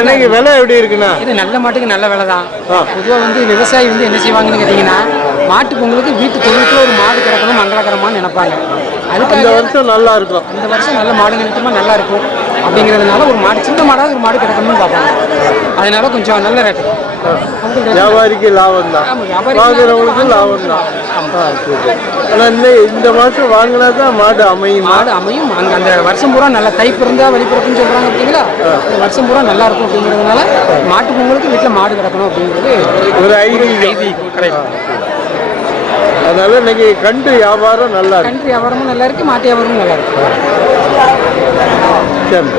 இன்னைக்கு விலை எப்படி இருக்குண்ணா? இது நல்ல மாட்டுக்கு நல்ல விலை தான். பொதுவாக வந்து விவசாயி வந்து என்ன செய்வாங்கன்னு கேட்டிங்கன்னா, மாட்டு பொங்கலுக்கு வீட்டு தொழிலுக்குள்ள ஒரு மாடு கிடக்கணும் மங்களகரமானு நினைப்பாங்க. அதுக்கு இந்த வருஷம் நல்லா இருக்கும். இந்த வருஷம் நல்ல மாடு நினைச்சோமா நல்லா இருக்கும் அப்படிங்கிறதுனால ஒரு மாடு சின்ன மாடாக ஒரு மாடு கிடக்கணும்னு பார்ப்பாங்க. அதனால கொஞ்சம் நல்ல ரேட்டு. வியாபாரிக்கு லாபம் தான், வாங்குறவங்களுக்கு லாபம் தான். ஆனால் இந்த மாதம் வாங்கினா தான் மாடு அமையும். மாடு அமையும். அங்கே அந்த வருஷம் பூரா நல்லா தை பிறந்தா வழிபிறப்புன்னு சொல்கிறாங்க பார்த்தீங்களா, இந்த வருஷம் பூரா நல்லா இருக்கும் அப்படிங்கிறதுனால மாட்டு பொங்கலுக்கு வீட்டில் மாடு கிடக்கணும் அப்படிங்கிறது ஒரு ஐதீகம் கிடையாது. அதனால இன்னைக்கு கண்டு வியாபாரம் நல்லா இருக்கு. கண்டு வியாபாரமும் நல்லா இருக்கு, மாட்டு வியாபாரமும் நல்லா இருக்கு. சரி.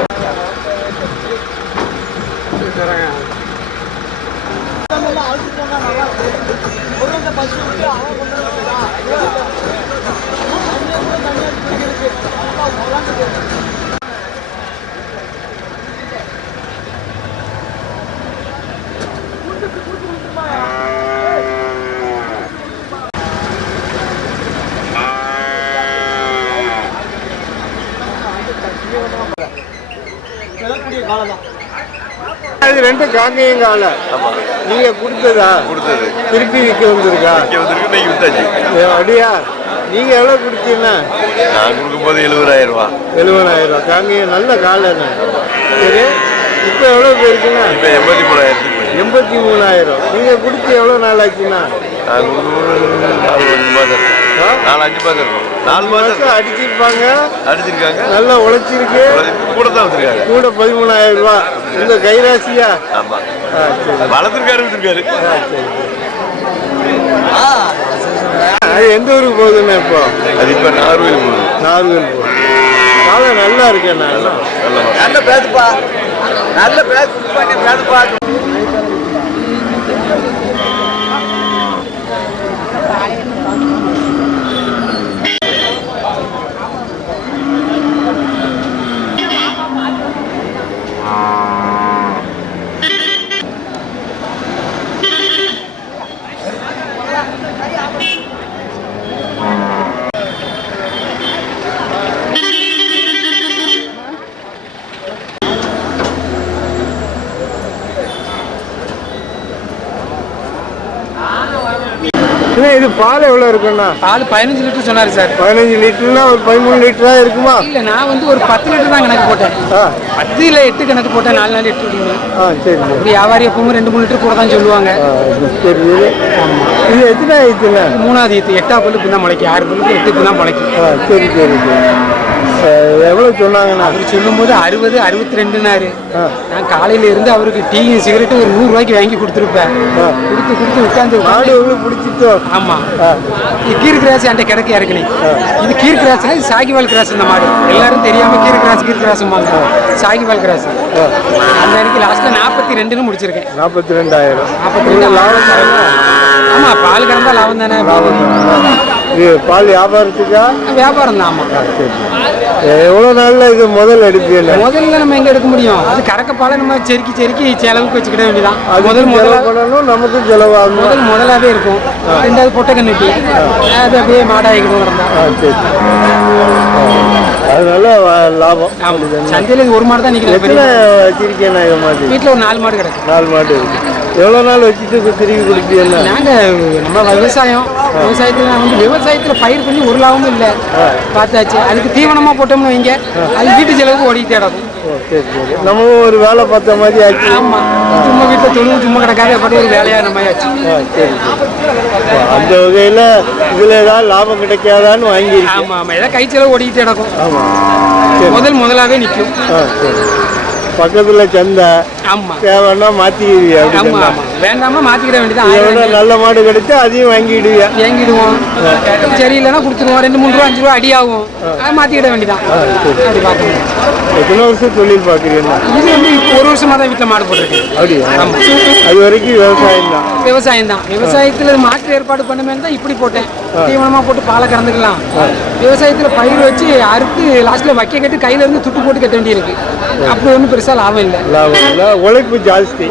அது ரெண்டு காங்கையும் கால நீங்க கொடுத்ததா? கொடுத்தது திருப்பி விற்க வந்திருக்கா? அப்படியா? நீங்க எவ்வளவு கொடுத்தீங்கன்னா? நான் கொடுக்கும்போது 70,000 ரூபா. 70,000 ரூபா காங்கையும் நல்ல கால. சரி, இப்போ எவ்வளவு போயிருக்குன்னா? இப்போ 83,000. 83,000. நீங்க கொடுத்து எவ்வளவு நாள் ஆச்சுன்னா? நான் நாலு அஞ்சு மாதம் இருக்கும். 4 மாதம் அடிச்சிருப்பாங்க. அடிச்சிருக்காங்க, நல்லா உழைச்சிருக்கு. கூட தான் வச்சிருக்காங்க. கூட 13,000 ரூபா. உங்க கைராசியா? ஆமா, வளர்த்துருக்காரு வச்சிருக்காரு. அது எந்த ஊருக்கு போகுதுன்னா இப்போ? அது இப்போ நார்வேல் போகுது. நார்வேல் போகுது. காலம் நல்லா இருக்கேன். நல்ல பேசுப்பா, நல்ல பேசுப்பா. இது பால் எவ்வளோ இருக்குண்ணா? பால் 15 லிட்டர் சொன்னார் சார். 15 லிட்டர்னா ஒரு 13 லிட்டரா இருக்குமா? இல்லை, நான் வந்து ஒரு 10 லிட்டர் தான் கணக்கு போட்டேன். 10 இல்லை 8 கணக்கு போட்டேன். 4 லிட்டர். சரி. இப்படி வியாபாரி எப்பவும் 2-3 லிட்டர் கூட தான் சொல்லுவாங்க. சரி. இது எத்தனை ஆயிடுச்சுண்ணா? 3வது ஈத்து. 8ஆம் பல்லு இப்போ தான் முளைக்கும். 6 பல்லுக்கு 8 இப்போ தான் முளைக்கும். சரி. எவ்வளோ சொன்னாங்கண்ணா? அவர் சொல்லும்போது 60, 62னாரு. நான் காலையில இருந்து அவருக்கு டீயும் சிகரெட்டும் ஒரு 100 ரூபாய்க்கு வாங்கி கொடுத்துருப்பேன். கொடுத்து உட்காந்து மாடு உங்களுக்கு பிடிச்சிட்டோ? ஆமா, கீர் கிராஸ் என்கிட்ட கிடக்கு இறக்குனே. இது கீர் கிராஸ், இது சாகிவால் கிராஸ். இந்த மாடு எல்லாரும் தெரியாம கீர் கிராஸ் சாகிவால் கிராஸ். அந்த அன்னைக்கு லாஸ்ட்ல 42ன்னு முடிச்சிருக்கேன். 42,000. 42 லாபம். ஆமா, பால் கறந்தா லாபம் தானே. இது பால் வியாபாரத்துக்கா? வியாபாரம் தான். ஆமா. எவ்வளோ நாளில் இது முதல் எடுப்பீங்க? முதல்ல நம்ம எங்கே எடுக்க முடியும்? அது கறக்க பாலை நம்ம செருக்கி செலவுக்கு வச்சுக்கிட வேண்டியதான். முதல் நமக்கு செலவாகும். முதலாவே இருக்கும். 2வது பொட்டை கண்ணுட்டி அது அப்படியே மாடாகிக்கணும். சரி. அதனால லாபம். சந்தையில் ஒரு மாடு தான் நிற்கிறேன். வச்சிருக்கேன். வீட்டில் ஒரு 4 மாடு கிடக்கு. 4 மாடு இருக்கு. எவ்வளோ நாள் வச்சுட்டு திரும்பி கொடுப்பீங்க? நாங்கள் நம்ம விவசாயத்தில் நான் வந்து விவசாயத்தில் பயிர் பண்ணி ஒரு லாபமும் இல்லை. பார்த்தாச்சு. அதுக்கு தீவனமாக போட்டோம்னு வைங்க, அது வீட்டு செலவுக்கு ஓடிக்கிட்டே கிடக்கும். சரி. நம்மளும் ஒரு வேலை பார்த்த மாதிரி ஆச்சு. ஆமாம், சும்மா வீட்டில் தொழில் சும்மா கிடக்காது. அப்படி ஒரு வேலையாக நம்ம ஆச்சு. சரி. அந்த வகையில் இதில் ஏதாவது லாபம் கிடைக்காதான்னு வாங்கியிருக்கேன். ஆமாம், ஏதாவது கை செலவு ஓடிக்கிட்டே கிடக்கும். ஆமாம், முதலாவே நிற்கும். பக்கத்துல சந்தை. ஆமா, தேவைன்னா மாத்திடுவியா? வேண்டாமா மாத்திக்கிட வேண்டியதான். நல்ல மாடு கிடைச்சா அதையும் வாங்கிடுவியா? வாங்கிடுவோம். சரி இல்லைன்னா கொடுத்துருவோம். 2-3 ரூபா 5 ரூபா அடி ஆகும். மாத்திக்கிட வேண்டியதான். அப்படி பார்க்கணும். எத்தனை வருஷம் தொழில் பார்க்குறீங்க? இது வந்து 1 வருஷமா தான் வீட்டில் மாடு போட்டிருக்கேன். அப்படியா? அது வரைக்கும் விவசாயம் தான். விவசாயத்தில் மாற்று ஏற்பாடு பண்ணுமேன்னு தான் இப்படி போட்டேன். தீவனமாக போட்டு பாலை கறந்துக்கலாம். விவசாயத்தில் பயிர் வச்சு அறுத்து லாஸ்ட்டில் வைக்க கட்டி கையில இருந்து துட்டு போட்டு கட்ட வேண்டியிருக்கு. அப்படி ஒன்றும் பெருசாக லாபம் இல்லை. உழைப்பு ஜாஸ்தி.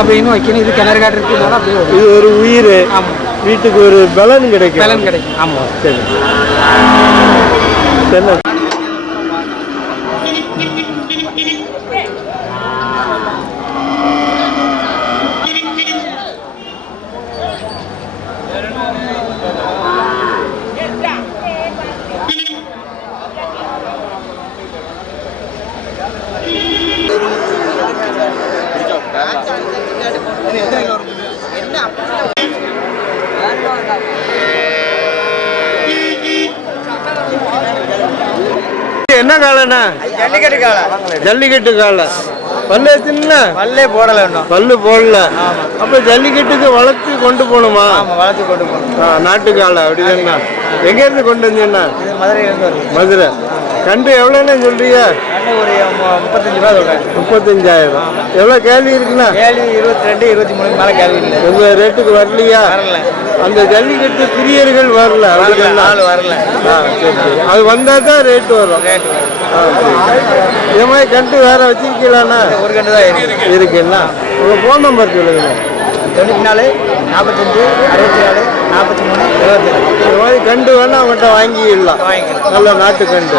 அப்படின்னு வைக்கணும். இது கிணறு காடு இருக்குனால அப்படியே இது ஒரு உயிர். ஆமாம், வீட்டுக்கு ஒரு பலன் கிடைக்கும். ஆமாம். சரி. என்ன காலண்ணா? ஜல்லிக்கட்டு காலை. ஜல்லிக்கட்டு காலை. பல்லு எத்தனை? பல்லே போடல இன்னும். பல்லு போடல. அப்ப ஜல்லிக்கட்டுக்கு வளர்த்து கொண்டு போகணுமா? ஆமா, வளர்த்து கொண்டு போகணும். நாட்டு காலை அப்படிதாண்ணா. எங்க இருந்து கொண்டு வந்தீங்கண்ணா? இது மதுரையிலேருந்து வருது. மதுரை. கண்டு எவ்வளோண்ணா சொல்றீங்க? கண்டு ஒரு 35 ரூபா சொல்றேன். 35,000. எவ்வளோ கேள்வி இருக்குண்ணா? கேள்வி 22, 23 மேலே கேள்வி இல்லை. உங்க ரேட்டுக்கு வரலையா? வரல. அந்த ஜல்லிக்கட்டு பிரியர்கள் வரல. ஆள் வரல. சரி சரி. அது வந்தா தான் ரேட்டு வரும். ரேட்டு வரும். இதே மாதிரி கண்டு வேற வச்சிருக்கீங்களாண்ணா? ஒரு கண்டு தான் இருக்கு. இருக்குண்ணா. உங்க ஃபோன் நம்பர் சொல்லுங்கண்ணா. 94 45 64 43 77. இந்த மாதிரி கண்டு வேணா அவங்கள்ட்ட வாங்கிடலாம். நல்ல நாட்டு கண்டு.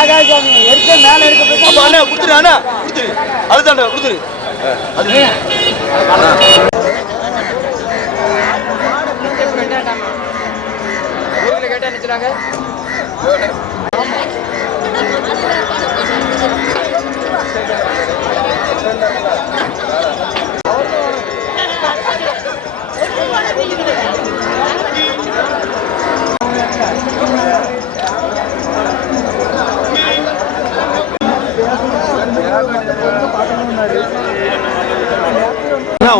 ஆகாசாமி எடுத்து மேல எடுக்க போய் அதுதான் கொடுத்துரு.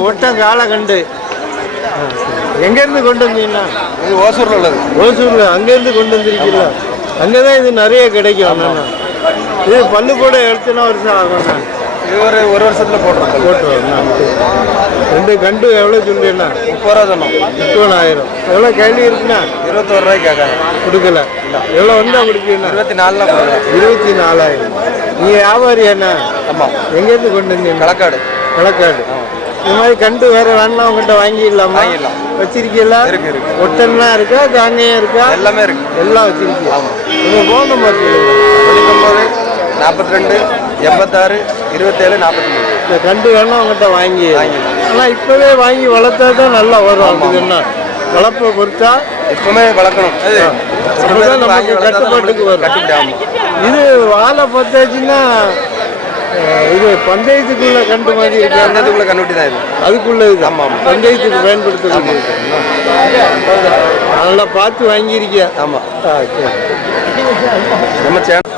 ஒட்ட காலை கண்டு எங்க இருந்து கொண்டு வந்தீங்கன்னா? இது ஓசூர்ல உள்ளது. ஓசூர்ல அங்க இருந்து கொண்டு வந்திருக்கீங்களா? அங்கதான் இது நிறைய கிடைக்கும். அண்ணா இது பல்லு கூட எடுத்துனா வருஷம் ஆகும்ண்ணா. இது ஒரு வருஷத்துல போட்டுருவோம். ரெண்டு கண்டு எவ்வளோ சொல்றீங்கண்ணா? 30 ரூபா சொன்னோம். 30,000. எவ்வளோ கேள்வி இருக்குண்ணா? 21 ரூபாய்க்கு கேட்காங்க. கொடுக்கல. எவ்வளோ வந்தா கொடுப்பீங்கண்ணா? 24 24,000. நீங்க வியாபாரி அண்ணா? ஆமா. எங்கேருந்து கொண்டு வந்தீங்க? களக்காடு. களக்காடு. இந்த மாதிரி கண்டு வேற வேணா உங்ககிட்ட வாங்கிடலாமா? வச்சிருக்கீங்களா? இருக்கு. ஒட்டன்லாம் இருக்கா? காங்கேயம் இருக்கா? எல்லாமே இருக்கு. எல்லாம் வச்சிருக்கீங்க. உங்க ஃபோன் நம்பர் சொல்லுங்க. 99 42 86 27 43. இந்த கண்டு வேணா உங்ககிட்ட வாங்கி. ஆனால் இப்பவே வாங்கி வளர்த்தா தான் நல்லா வரும். அப்படின்னா வளர்ப்பை பொறுத்தா எப்பவுமே வளர்க்கணும். அப்பதான் நமக்கு கட்டுப்பாட்டுக்கு வரும். இது வாழை பார்த்தாச்சுன்னா இது பந்தயத்துக்குள்ள கண்டு மாதிரி இருக்கு. அந்ததுக்குள்ள கண்டுபிடி தான் இது. அதுக்குள்ள இது. ஆமா, பந்தயத்துக்கு பயன்படுத்துறது. நல்லா பார்த்து வாங்கியிருக்கியா? ஆமா. சரி. நம்ம சேனல்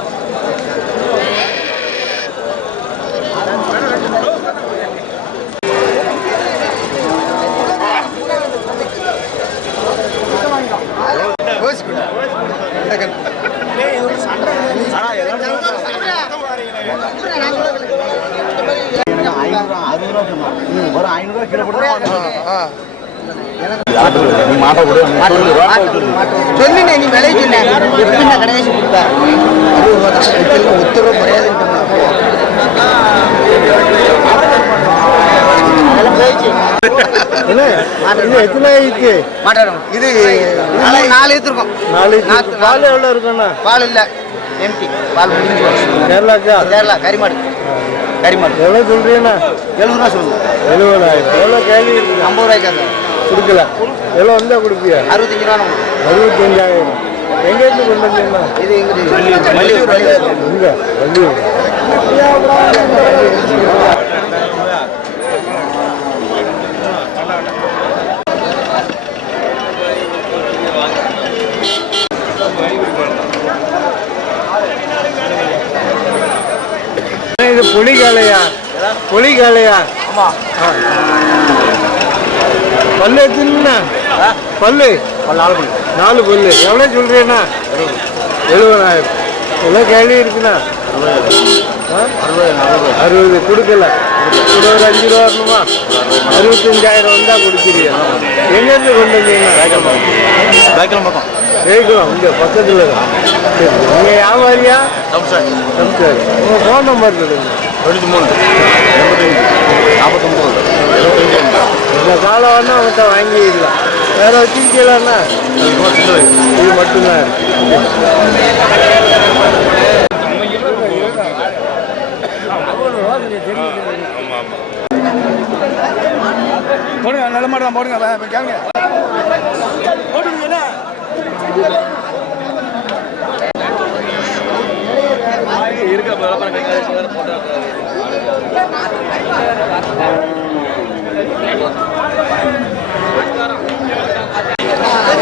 ஒரு 500 ரூபாய் கிலோ போட்டு சொன்னேன். நீ விலை சொன்னேன். எப்படி நான் கடைசி கொடுத்தேன்? 60 ரூபா தான். ஒத்து ரூபா குறையாதுன்னு எத்தனை ஆயிடுச்சு? மாட்டாடும். இது 4 இருக்கும். 4 பால் எவ்வளோ இருக்குண்ணா? பால் இல்லை, எம்டி பால் முடிஞ்சு. கேரளாக்கா? கேரளா கரிமாடு. எவ்வளோ சொல்றீங்கண்ணா? 70 ரூபா சொல்லுங்க. 70,000. எவ்வளோ கேள்வி? 50 ரூபாய்க்கு கொடுக்கல. எவ்வளோ வந்தா கொடுப்பியா? 65 ரூபா. 65,000. எங்கேருந்து கொண்டு வந்தீங்கண்ணா? இது எங்க வள்ளியூர். எங்க? வள்ளியூர். இது புலிகாலையா? புலிகாலையா? ஆமா. பல்லு எத்தனை? பல்லு 4 பல்லு. எவ்வளோ சொல்றீங்கண்ணா? 70,000. எவ்வளோ கேள்வி இருக்குண்ணா? 60. கொடுக்கல. கூட ஒரு 5 ரூபா வரணுமா? 65,000 வந்தா கொடுக்குறீங்க. எங்கேருந்து கொண்டு வந்தீங்கண்ணா? பேக்கலம் பக்கம். கேட்கலாம். இங்கே பக்கத்தில் தான். சரி. நீங்கள் வியாபாரியா? சரி. உங்கள் ஃபோன் நம்பர் சொல்லுங்க. 23 85 49 75. இந்த காலம் வேணா அவங்கள்ட்ட வாங்கிடலாம். வேற வச்சிருக்கீங்களாண்ணா? இது மட்டும்தான் இருக்கு. போடுங்க நல்ல மாடு தான் போடுங்க கேளுங்க இருக்க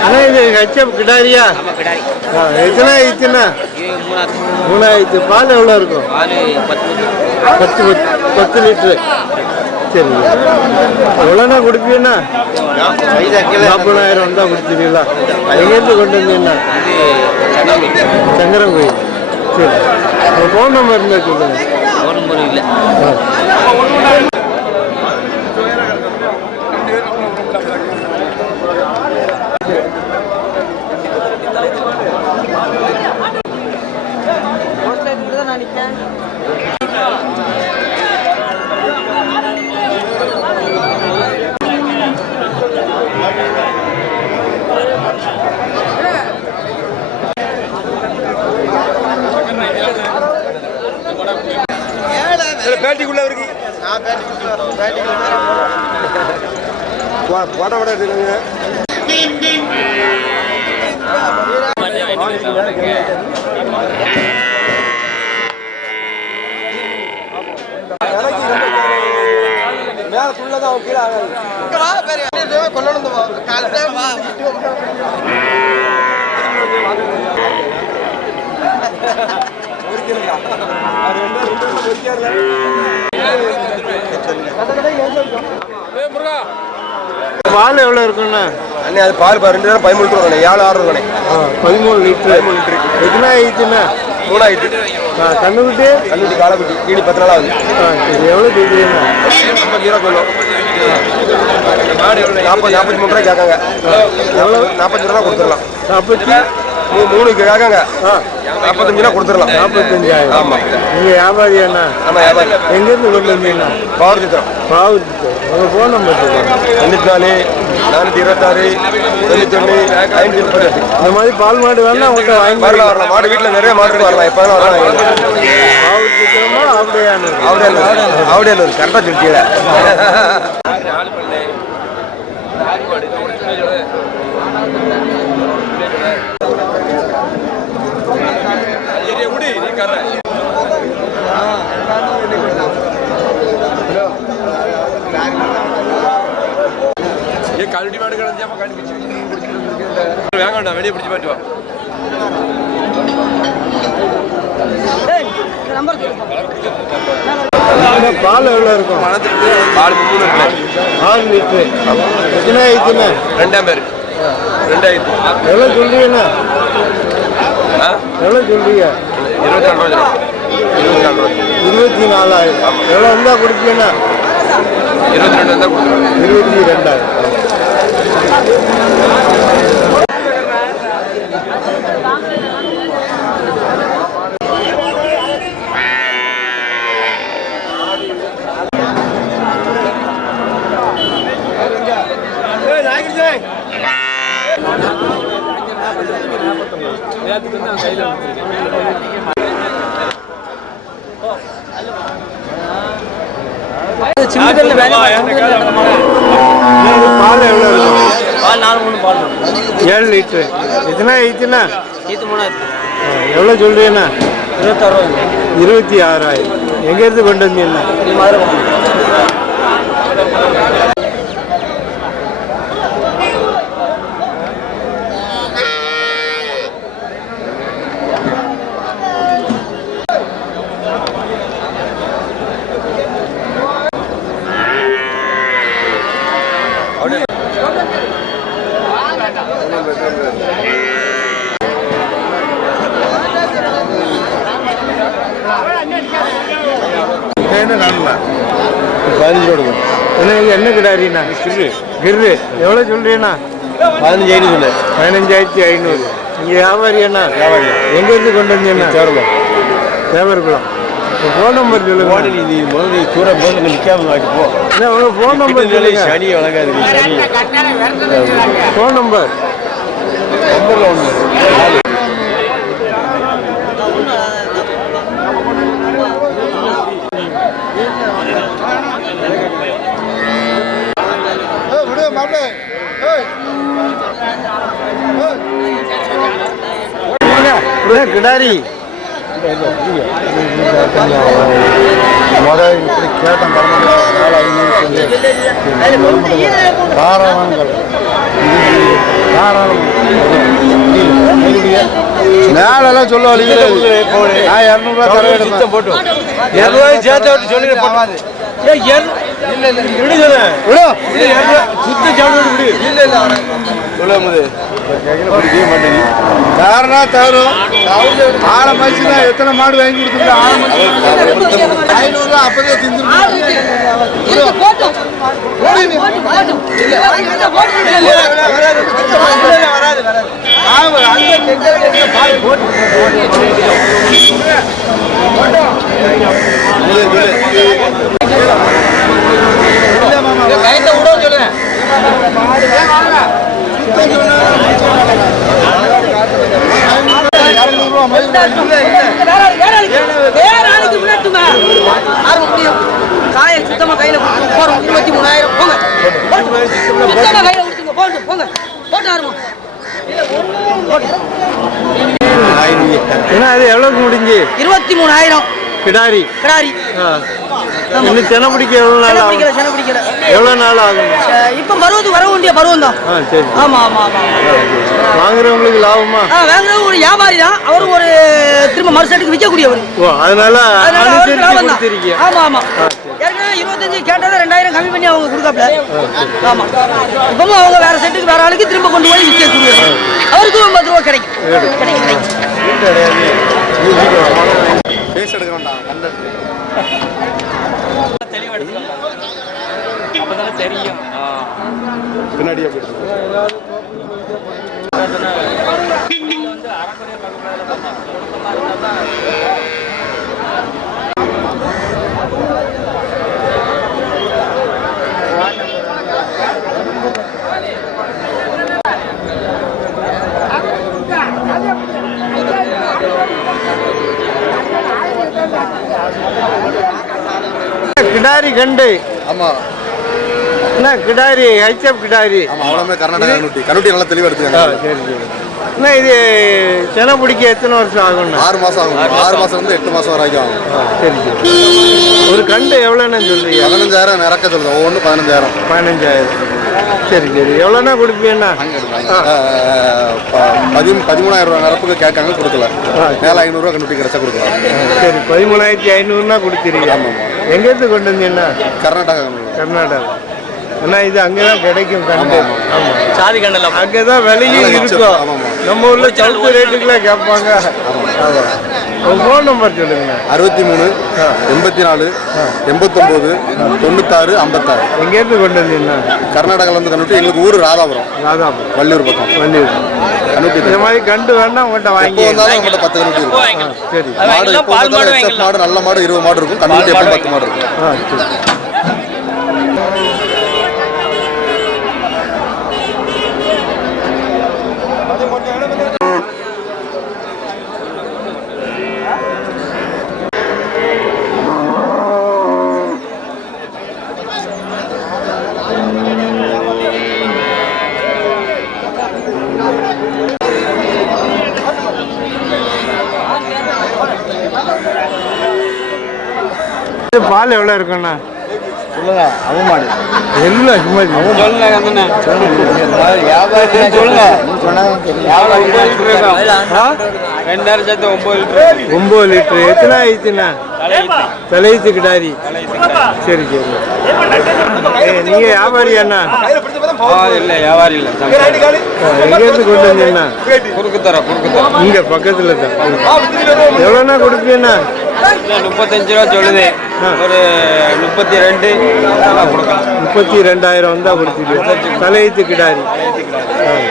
அண்ணா இது ஹெச்எப் கிடாரியா எத்தனை ஆயிடுச்சுண்ணா 3000 பால் எவ்வளோ இருக்கும் 10 லிட்ரு சரி எவ்வளோண்ணா கொடுப்பீங்கண்ணா 40,000 வந்தால் கொடுத்துருவீங்களா எங்கேருந்து கொண்டு வந்தீங்கண்ணா சங்கரன் கோயில் சரி உங்கள் ஃபோன் நம்பர் இருந்தால் சொல்லுங்கள் பேட்டிக்குள்ள இருக்கு போட விட இருக்குங்க மேலக்குள்ளதான் அவன் கீழே கொள்ளணும் பால் எவ்வளோ இருக்குண்ணா அண்ணே அது பால் 2 நேரம் 13 ரூபா 7-6 ரூபாய் 13 லிட்டரு எத்தனை ஆயிடுச்சுண்ணா 3 ஆயிடுச்சு கண்ணுக்குட்டி காலக்குட்டி கீழே 10 நாள் ஆகுது சரி எவ்வளோ கேட்குறீங்கண்ணா 50 ரூபா சொல்லும் 43 ரூபாய் கேட்காங்க எவ்வளோ 40 ரூபா கொடுத்துடலாம் 3 கேட்காங்க 45 ரூபா கொடுத்துடலாம் 45,000 ஆமாம் நீங்கள் வியாபாரி அண்ணா ஆமாம் வியாபாரி எங்கேருந்து கொண்டு வந்தீங்கண்ணா பாவர் சித்திரம் உங்கள் ஃபோன் நம்பர் சொல்லுங்கள் 94 426 91 538 இந்த மாதிரி பால் மாடு வேணா உங்கள்கிட்ட வாங்கி வரலாம் மாடு வீட்டில் நிறைய மாடு வரலாம் எப்போ வரலாம் பாவூர் சித்திரமா அவடையானூர் கரெக்டாக சொல்லிட்டீங்க கல்வி மாடு கிடந்தாம கண்டிச்சு வேங்கண்டா வெளியே பிடிச்சி பாட்டு வா பால் எவ்வளோ இருக்கும் பால் 3 6 லிட்டரு எத்தனை ஆயிடுச்சுண்ணா 2ஆம் பேர் 2000 எவ்வளோ சொல்றீங்கண்ணா எவ்வளோ சொல்றீங்க 24,000 எவ்வளோ வந்தால் கொடுப்பீங்கண்ணா 22 வந்தால் கொடுத்துருவோம் 22,000 பால் எவ்வளோ இருக்கும் பால் 4 பால் 7 லிட்டரு எத்தனை ஆயிடுச்சுண்ணா இது 3000 எவ்வளோ சொல்றீங்கண்ணா 26,000 26,000 எங்கேருந்து கொண்டு வந்தீங்கண்ணா என்ன கிடாரிண்ணா கிர்ரு எவ்வளோ சொல்றீங்கண்ணா 15,500 நீங்கள் வியாபாரி அண்ணா எங்கேருந்து கொண்டு வந்தீங்கண்ணா தேவர்குளம் ஃபோன் நம்பர் சொல்லுங்க உங்கள் ஃபோன் நம்பர் சொல்லுங்க சனி வழங்காது ஃபோன் நம்பர் கிடாரி முதல் இப்படி கேட்டேன் தாராளங்கள் மேலெல்லாம் சொல்ல வழி நான் 200 தர எடுத்தேன் போட்டு 200 சேர்த்து விட்டு சொல்லி தவறும் ஆளை மனுஷன் எத்தனை மாடு வாங்கி கொடுத்துருக்க 500 அப்பதே காய சுத்தமா கையில 23,000 போங்க சுத்தமா கையில கொடுத்துங்க போங்க போட்டு ஆரம்பம் ஏன்னா அது எவ்வளவுக்கு முடிஞ்சு 23,000 கிடாரி இன்னும் சென பிடிக்க எவ்வளவு நாள் ஆகும் சென பிடிக்கல எவ்வளவு நாள் ஆகும் இப்ப பருவத்துக்கு வர வேண்டிய பருவம் தான் சரி ஆமா ஆமா ஆமா வாங்குறவங்களுக்கு லாபமா வாங்குறவங்க ஒரு வியாபாரி தான் அவரும் ஒரு திரும்ப மறுசட்டுக்கு விற்கக்கூடியவர் ஓ அதனால அவருக்கு லாபம் தான் கொடுத்திருக்கீங்க ஆமா ஆமா ஏற்கனவே 25 கேட்டதை 2,000 கம்மி பண்ணி அவங்க கொடுக்காப்ல ஆமா இப்பவும் அவங்க வேற செட்டுக்கு வேற ஆளுக்கு திரும்ப கொண்டு போய் விற்கக்கூடியவர் அவருக்கும் 50 ரூபா கிடைக்கும் பேச எடுக்க வேண்டாம் பின்னாடியே கிடாரி கண்டு ஆமா என்ன கிடாரி ஹைச்சப் கிடாரி ஆமா அவ்வளவுமே கர்நாடகா கண்ணுட்டி நல்லா தெளிவா எடுத்துக்காங்க சரி சரி என்ன இது சென பிடிக்க எத்தனை வருஷம் ஆகும் 6 மாசம் ஆகும் 6 மாசம் இருந்து 8 மாசம் வரைக்கும் ஆகும் சரி சரி ஒரு கண்டு எவ்வளோன்னு சொல்றீங்க 15,000 இறக்க சொல்லுது ஒவ்வொன்று 15,000 சரி சரி எவ்வளோனா கொடுப்பீங்கண்ணா 13,000 ரூபா நிரப்புக்கு கேட்காங்க கொடுக்கல மேலே 500 ரூபா கண்டுபிடி கிடைச்சா கொடுக்கலாம் சரி 13,500னா கொடுத்துருங்க எங்கேருந்து கொண்டு வந்தீங்கன்னா கர்நாடகா அண்ணா இது அங்கதான் கிடைக்கும் கண்டு ஆமா சாதி கண்டல அங்கதான் விலையும் இருக்கும் நம்ம ஊர்ல சவுத்து ரேட்டுக்குலாம் கேட்பாங்க உங்க ஃபோன் நம்பர் சொல்லுங்க 63 84 89 96 56 எங்கேருந்து கொண்டு வந்தீங்கன்னா கர்நாடகால இருந்து கண்டுபிடி எங்களுக்கு ஊர் ராதாபுரம் வள்ளியூர் பக்கம் கண்டுபிடி இந்த மாதிரி கண்டு வேணா உங்கள்கிட்ட வாங்கி வந்தாலும் உங்கள்கிட்ட 10 கண்டுபிடி இருக்கும் சரி மாடு நல்ல மாடு 20 மாடு இருக்கும் கண்டுபிடி எப்போ 10 மாடு இருக்கும் சரி பால் எவ்வளோ இருக்குண்ணா சொல்லுங்க அவன் மாடு இல்லை சும்மா சொல்லுங்க சொல்லுங்க 9 லிட்டரு எத்தனை ஆயிடுச்சுண்ணா தலையீத்து கிடாரி சரி சரி நீங்க வியாபாரி அண்ணா இல்லை வியாபாரி இல்லை எங்கேருந்து கொண்டு வந்தீங்கண்ணா குறுக்குத்தர இங்க பக்கத்துல தான் எவ்வளோண்ணா கொடுப்பீங்கண்ணா 35 ரூபா சொல்லுது ஒரு 32 கொடுக்கலாம் 32,000 தான் கொடுத்துருக்கீங்க தலையீத்து கிடாரி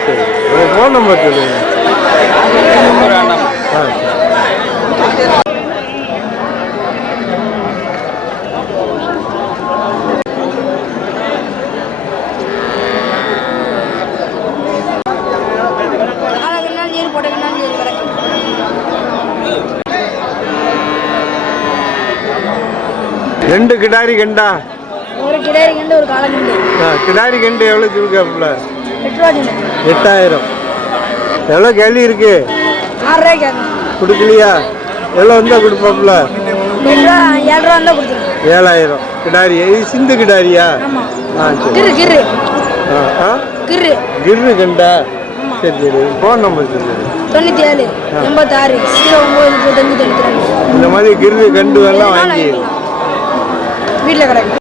சரி உங்கள் ஃபோன் நம்பர் சொல்லுங்க ரெண்டு கிடாரி கண்டா ஒரு கிடாரி கண்டு ஒரு காலக்கண்டு கிடாரி கண்டு எவ்வளோ சொல்லுக்காப்புல 8,000 8,000 எவ்வளோ கேள்வி இருக்கு 6 ரூபாய்க்கு கொடுக்கலையா? எவ்வளோ வந்தால் கொடுப்பாப்புல? 7 ரூபா இருந்தால் கொடுத்துருங்க. 7000 கிடாரி. இது சிந்து கிடாரியா? ஆமாம். சரி. கிரு கிரு ஆ கிரு கிர்ரு கண்டா? சரி சரி. ஃபோன் நம்பர் சொல்லு. 97 86 09 35 92. இந்த மாதிரி கிர்ரு கண்டு எல்லாம் வாங்கி வீட்டில் கிடக்கு.